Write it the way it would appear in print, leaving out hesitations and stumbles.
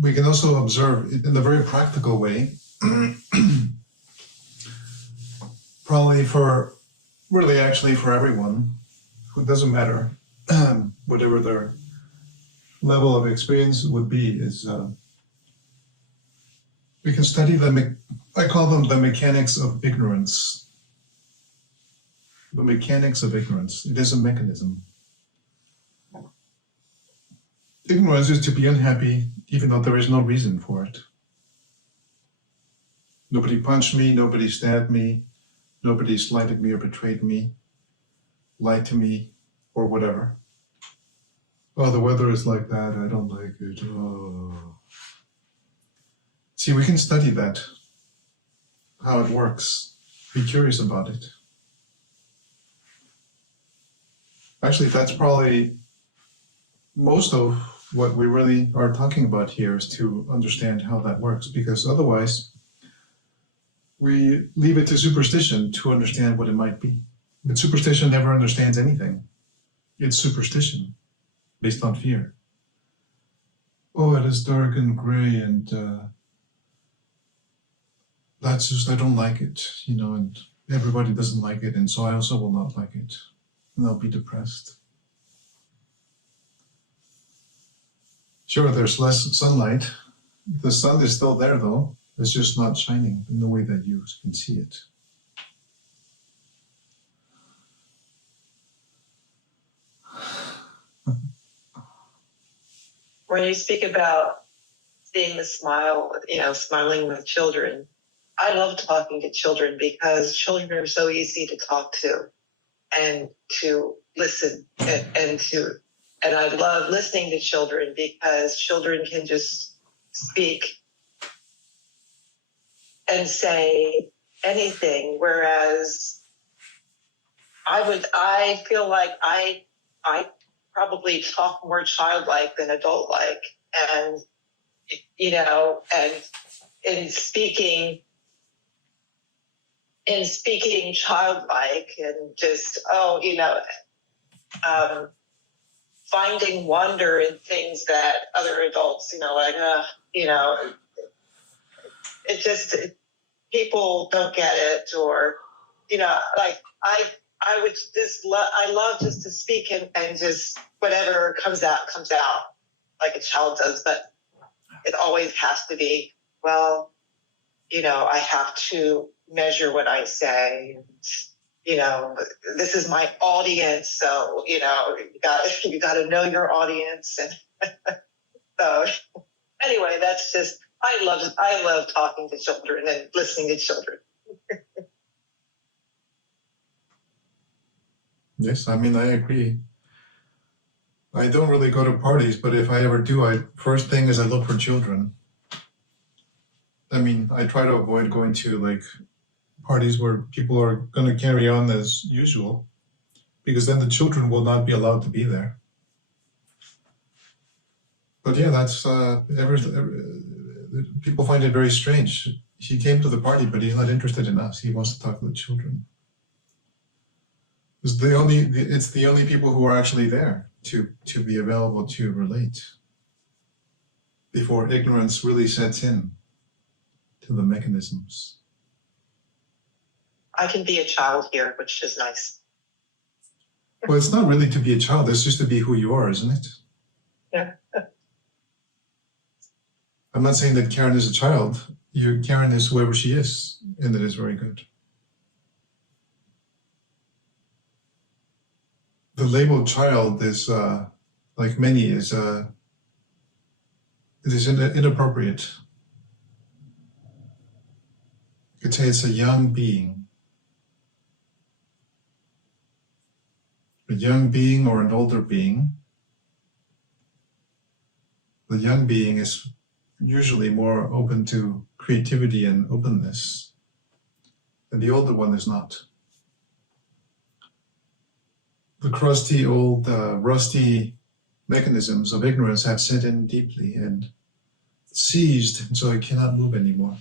we can also observe it in a very practical way, probably actually for everyone, who doesn't matter, whatever their level of experience would be, is we can study I call them the mechanics of ignorance. The mechanics of ignorance. It is a mechanism. Ignorance is to be unhappy even though there is no reason for it. Nobody punched me, nobody stabbed me, nobody slighted me or betrayed me, lied to me, or whatever. Oh, the weather is like that, I don't like it. Oh. See, we can study that, how it works. Be curious about it. Actually, that's probably most of what we really are talking about here, is to understand how that works, because otherwise we leave it to superstition to understand what it might be. But superstition never understands anything. It's superstition based on fear. Oh, it is dark and gray, and that's just, I don't like it, and everybody doesn't like it, and so I also will not like it, and I'll be depressed. Sure, there's less sunlight. The sun is still there, though. It's just not shining in the way that you can see it. When you speak about seeing the smile, smiling with children, I love talking to children because children are so easy to talk to and to listen and I love listening to children because children can just speak and say anything, whereas I feel like I probably talk more childlike than adult-like, and and in speaking childlike, and just finding wonder in things that other adults, it just, people don't get it, or, I would just I love just to speak and just whatever comes out like a child does, but it always has to be, well, I have to measure what I say. This is my audience, so you got to know your audience, and so anyway, that's just I love talking to children and listening to children. Yes, I agree. I don't really go to parties, but if I ever do, first thing is I look for children. I try to avoid going to parties where people are going to carry on as usual, because then the children will not be allowed to be there. But yeah, that's people find it very strange. He came to the party, but he's not interested in us. He wants to talk to the children. It's the only people who are actually there to be available to relate before ignorance really sets in to the mechanisms. I can be a child here, which is nice. Well, it's not really to be a child, it's just to be who you are, isn't it? Yeah. I'm not saying that Karen is a child. Karen is whoever she is, and it is very good. The label child is, like many, it is inappropriate. You could say it's a young being. A young being or an older being. The young being is usually more open to creativity and openness, and the older one is not. The crusty old, rusty mechanisms of ignorance have set in deeply and seized, so it cannot move anymore.